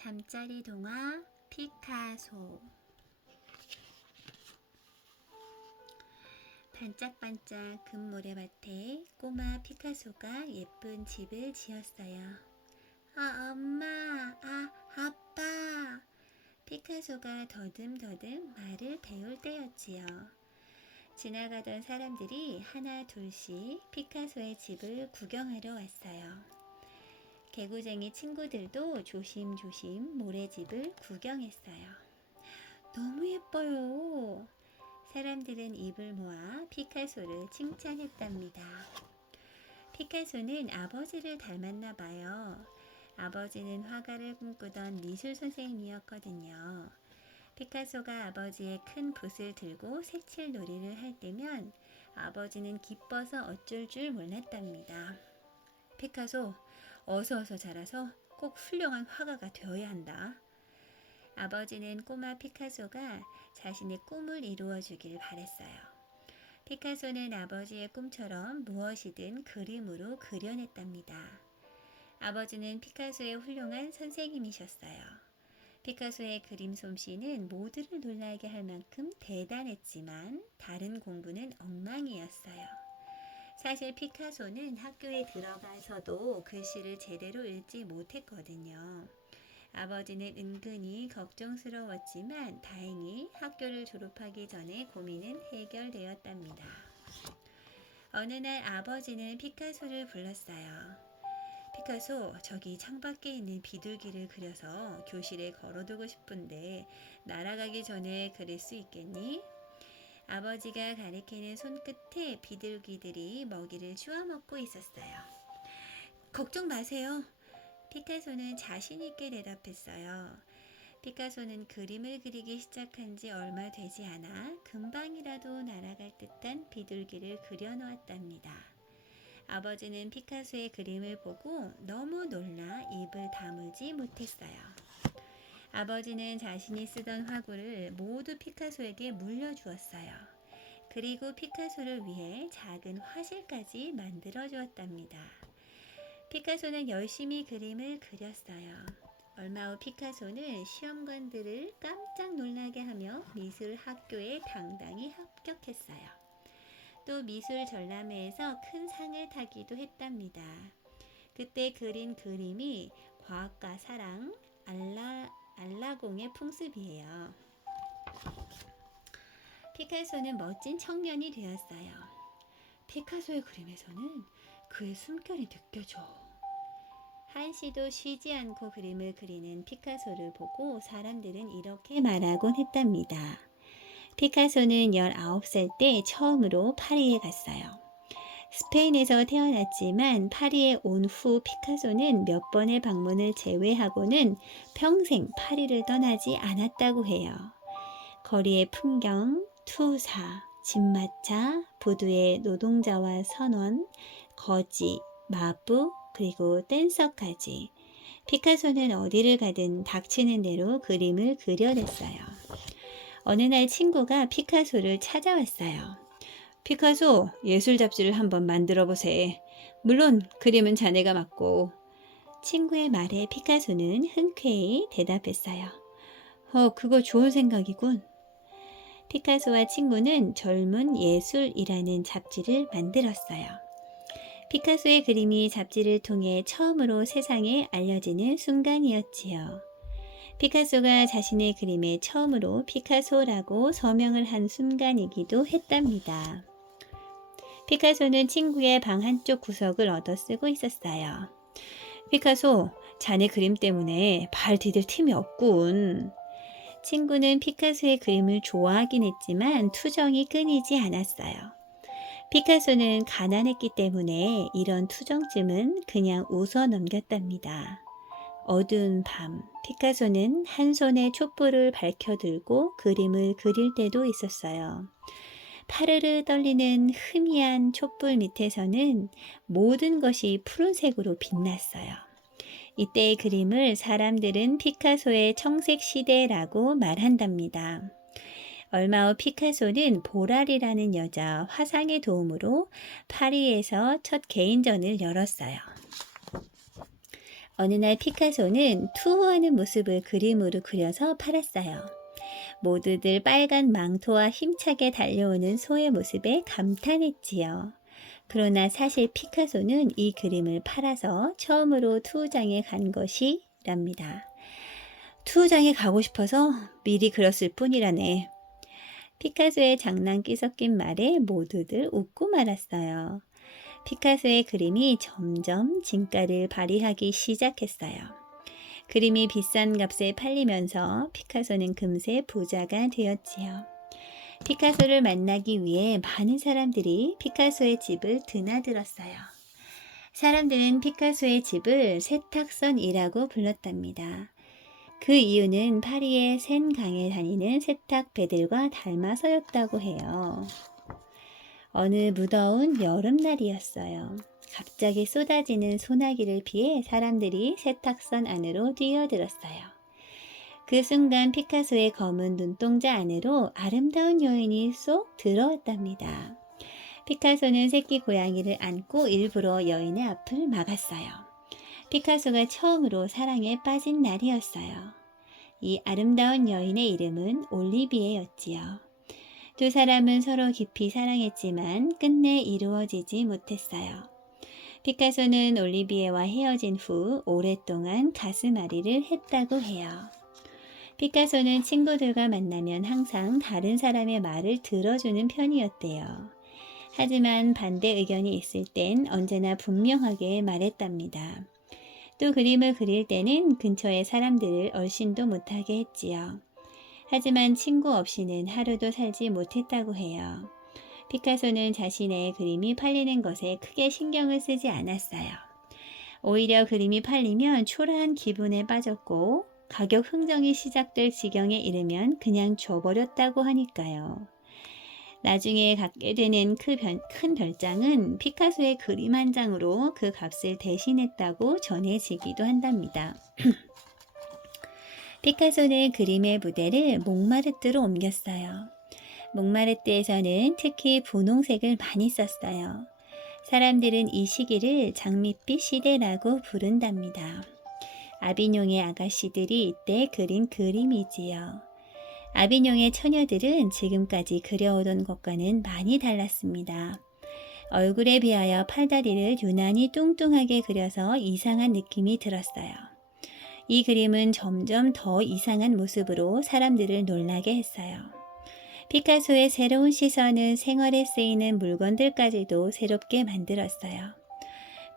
잠자리 동화 피카소. 반짝반짝 금모래밭에 꼬마 피카소가 예쁜 집을 지었어요. 엄마, 아빠. 피카소가 더듬더듬 말을 배울 때였지요. 지나가던 사람들이 하나 둘씩 피카소의 집을 구경하러 왔어요. 개구쟁이 친구들도 조심조심 모래집을 구경했어요. 너무 예뻐요. 사람들은 입을 모아 피카소를 칭찬했답니다. 피카소는 아버지를 닮았나 봐요. 아버지는 화가를 꿈꾸던 미술 선생님이었거든요. 피카소가 아버지의 큰 붓을 들고 색칠 놀이를 할 때면 아버지는 기뻐서 어쩔 줄 몰랐답니다. 피카소, 어서 자라서 꼭 훌륭한 화가가 되어야 한다. 아버지는 꼬마 피카소가 자신의 꿈을 이루어주길 바랬어요. 피카소는 아버지의 꿈처럼 무엇이든 그림으로 그려냈답니다. 아버지는 피카소의 훌륭한 선생님이셨어요. 피카소의 그림 솜씨는 모두를 놀라게 할 만큼 대단했지만 다른 공부는 엉망이었어요. 사실 피카소는 학교에 들어가서도 글씨를 제대로 읽지 못했거든요. 아버지는 은근히 걱정스러웠지만 다행히 학교를 졸업하기 전에 고민은 해결되었답니다. 어느 날 아버지는 피카소를 불렀어요. 피카소, 저기 창밖에 있는 비둘기를 그려서 교실에 걸어두고 싶은데 날아가기 전에 그릴 수 있겠니? 아버지가 가리키는 손끝에 비둘기들이 먹이를 주워 먹고 있었어요. 걱정 마세요. 피카소는 자신 있게 대답했어요. 피카소는 그림을 그리기 시작한 지 얼마 되지 않아 금방이라도 날아갈 듯한 비둘기를 그려놓았답니다. 아버지는 피카소의 그림을 보고 너무 놀라 입을 다물지 못했어요. 아버지는 자신이 쓰던 화구를 모두 피카소에게 물려주었어요. 그리고 피카소를 위해 작은 화실까지 만들어 주었답니다. 피카소는 열심히 그림을 그렸어요. 얼마 후 피카소는 시험관들을 깜짝 놀라게 하며 미술 학교에 당당히 합격했어요. 또 미술 전람회에서 큰 상을 타기도 했답니다. 그때 그린 그림이 과학과 사랑, 알라공의 풍습이에요. 피카소는 멋진 청년이 되었어요. 피카소의 그림에서는 그의 숨결이 느껴져. 한시도 쉬지 않고 그림을 그리는 피카소를 보고 사람들은 이렇게 말하곤 했답니다. 피카소는 19살 때 처음으로 파리에 갔어요. 스페인에서 태어났지만 파리에 온 후 피카소는 몇 번의 방문을 제외하고는 평생 파리를 떠나지 않았다고 해요. 거리의 풍경, 투사, 집마차, 부두의 노동자와 선원, 거지, 마부, 그리고 댄서까지 피카소는 어디를 가든 닥치는 대로 그림을 그려냈어요. 어느 날 친구가 피카소를 찾아왔어요. 피카소, 예술 잡지를 한번 만들어 보세. 물론 그림은 자네가 맡고. 친구의 말에 피카소는 흔쾌히 대답했어요. 그거 좋은 생각이군. 피카소와 친구는 젊은 예술이라는 잡지를 만들었어요. 피카소의 그림이 잡지를 통해 처음으로 세상에 알려지는 순간이었지요. 피카소가 자신의 그림에 처음으로 피카소라고 서명을 한 순간이기도 했답니다. 피카소는 친구의 방 한쪽 구석을 얻어쓰고 있었어요. 피카소, 자네 그림 때문에 발 디딜 틈이 없군. 친구는 피카소의 그림을 좋아하긴 했지만 투정이 끊이지 않았어요. 피카소는 가난했기 때문에 이런 투정쯤은 그냥 웃어 넘겼답니다. 어두운 밤, 피카소는 한 손에 촛불을 밝혀들고 그림을 그릴 때도 있었어요. 파르르 떨리는 흐미한 촛불 밑에서는 모든 것이 푸른색으로 빛났어요. 이때의 그림을 사람들은 피카소의 청색 시대라고 말한답니다. 얼마 후 피카소는 보랄이라는 여자 화상의 도움으로 파리에서 첫 개인전을 열었어요. 어느 날 피카소는 투호하는 모습을 그림으로 그려서 팔았어요. 모두들 빨간 망토와 힘차게 달려오는 소의 모습에 감탄했지요. 그러나 사실 피카소는 이 그림을 팔아서 처음으로 투우장에 간 것이랍니다. 투우장에 가고 싶어서 미리 그렸을 뿐이라네. 피카소의 장난기 섞인 말에 모두들 웃고 말았어요. 피카소의 그림이 점점 진가를 발휘하기 시작했어요. 그림이 비싼 값에 팔리면서 피카소는 금세 부자가 되었지요. 피카소를 만나기 위해 많은 사람들이 피카소의 집을 드나들었어요. 사람들은 피카소의 집을 세탁선이라고 불렀답니다. 그 이유는 파리의 센강에 다니는 세탁배들과 닮아서였다고 해요. 어느 무더운 여름날이었어요. 갑자기 쏟아지는 소나기를 피해 사람들이 세탁선 안으로 뛰어들었어요. 그 순간 피카소의 검은 눈동자 안으로 아름다운 여인이 쏙 들어왔답니다. 피카소는 새끼 고양이를 안고 일부러 여인의 앞을 막았어요. 피카소가 처음으로 사랑에 빠진 날이었어요. 이 아름다운 여인의 이름은 올리비에였지요. 두 사람은 서로 깊이 사랑했지만 끝내 이루어지지 못했어요. 피카소는 올리비에와 헤어진 후 오랫동안 가슴앓이를 했다고 해요. 피카소는 친구들과 만나면 항상 다른 사람의 말을 들어주는 편이었대요. 하지만 반대 의견이 있을 땐 언제나 분명하게 말했답니다. 또 그림을 그릴 때는 근처의 사람들을 얼씬도 못하게 했지요. 하지만 친구 없이는 하루도 살지 못했다고 해요. 피카소는 자신의 그림이 팔리는 것에 크게 신경을 쓰지 않았어요. 오히려 그림이 팔리면 초라한 기분에 빠졌고 가격 흥정이 시작될 지경에 이르면 그냥 줘버렸다고 하니까요. 나중에 갖게 되는 큰 별장은 피카소의 그림 한 장으로 그 값을 대신했다고 전해지기도 한답니다. 피카소는 그림의 무대를 몽마르트로 옮겼어요. 몽마르트에서는 특히 분홍색을 많이 썼어요. 사람들은 이 시기를 장밋빛 시대라고 부른답니다. 아비뇽의 아가씨들이 이때 그린 그림이지요. 아비뇽의 처녀들은 지금까지 그려오던 것과는 많이 달랐습니다. 얼굴에 비하여 팔다리를 유난히 뚱뚱하게 그려서 이상한 느낌이 들었어요. 이 그림은 점점 더 이상한 모습으로 사람들을 놀라게 했어요. 피카소의 새로운 시선은 생활에 쓰이는 물건들까지도 새롭게 만들었어요.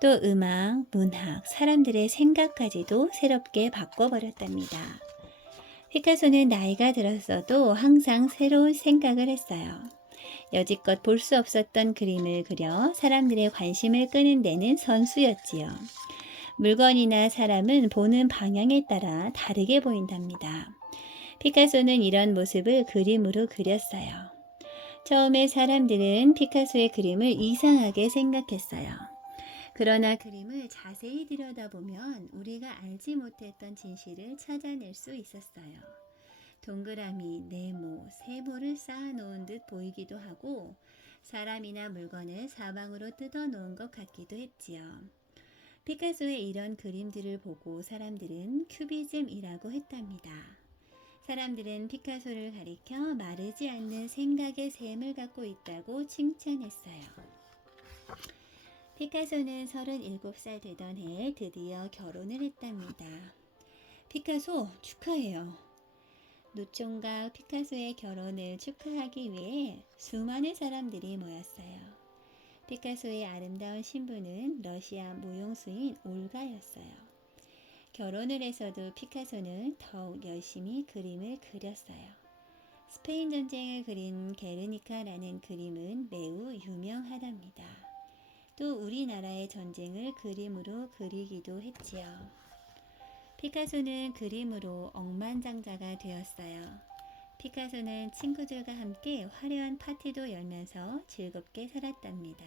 또 음악, 문학, 사람들의 생각까지도 새롭게 바꿔버렸답니다. 피카소는 나이가 들었어도 항상 새로운 생각을 했어요. 여지껏 볼 수 없었던 그림을 그려 사람들의 관심을 끄는 데는 선수였지요. 물건이나 사람은 보는 방향에 따라 다르게 보인답니다. 피카소는 이런 모습을 그림으로 그렸어요. 처음에 사람들은 피카소의 그림을 이상하게 생각했어요. 그러나 그림을 자세히 들여다보면 우리가 알지 못했던 진실을 찾아낼 수 있었어요. 동그라미, 네모, 세모를 쌓아놓은 듯 보이기도 하고 사람이나 물건을 사방으로 뜯어놓은 것 같기도 했지요. 피카소의 이런 그림들을 보고 사람들은 큐비즘이라고 했답니다. 사람들은 피카소를 가리켜 마르지 않는 생각의 샘을 갖고 있다고 칭찬했어요. 피카소는 37살 되던 해에 드디어 결혼을 했답니다. 피카소 축하해요. 노총각 피카소의 결혼을 축하하기 위해 수많은 사람들이 모였어요. 피카소의 아름다운 신부는 러시아 무용수인 올가였어요. 결혼을 해서도 피카소는 더욱 열심히 그림을 그렸어요. 스페인 전쟁을 그린 게르니카라는 그림은 매우 유명하답니다. 또 우리나라의 전쟁을 그림으로 그리기도 했지요. 피카소는 그림으로 억만장자가 되었어요. 피카소는 친구들과 함께 화려한 파티도 열면서 즐겁게 살았답니다.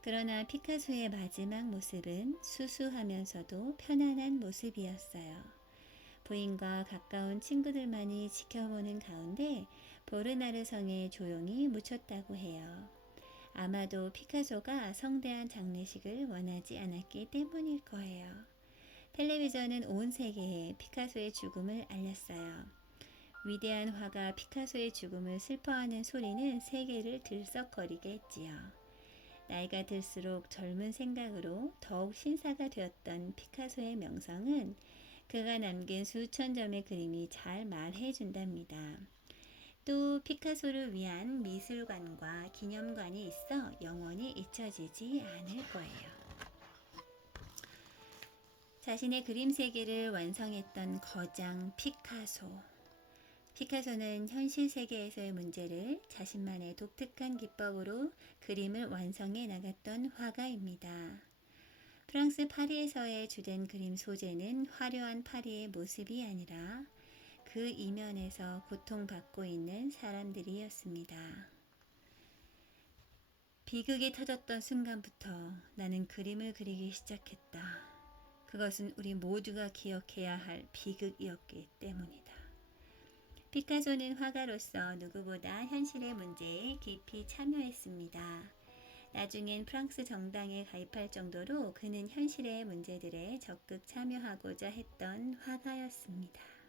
그러나 피카소의 마지막 모습은 수수하면서도 편안한 모습이었어요. 부인과 가까운 친구들만이 지켜보는 가운데 보르나르 성에 조용히 묻혔다고 해요. 아마도 피카소가 성대한 장례식을 원하지 않았기 때문일 거예요. 텔레비전은 온 세계에 피카소의 죽음을 알렸어요. 위대한 화가 피카소의 죽음을 슬퍼하는 소리는 세계를 들썩거리게 했지요. 나이가 들수록 젊은 생각으로 더욱 신사가 되었던 피카소의 명성은 그가 남긴 수천 점의 그림이 잘 말해준답니다. 또 피카소를 위한 미술관과 기념관이 있어 영원히 잊혀지지 않을 거예요. 자신의 그림 세계를 완성했던 거장 피카소. 피카소는 현실 세계에서의 문제를 자신만의 독특한 기법으로 그림을 완성해 나갔던 화가입니다. 프랑스 파리에서의 주된 그림 소재는 화려한 파리의 모습이 아니라 그 이면에서 고통받고 있는 사람들이었습니다. 비극이 터졌던 순간부터 나는 그림을 그리기 시작했다. 그것은 우리 모두가 기억해야 할 비극이었기 때문이다. 피카소는 화가로서 누구보다 현실의 문제에 깊이 참여했습니다. 나중엔 프랑스 정당에 가입할 정도로 그는 현실의 문제들에 적극 참여하고자 했던 화가였습니다.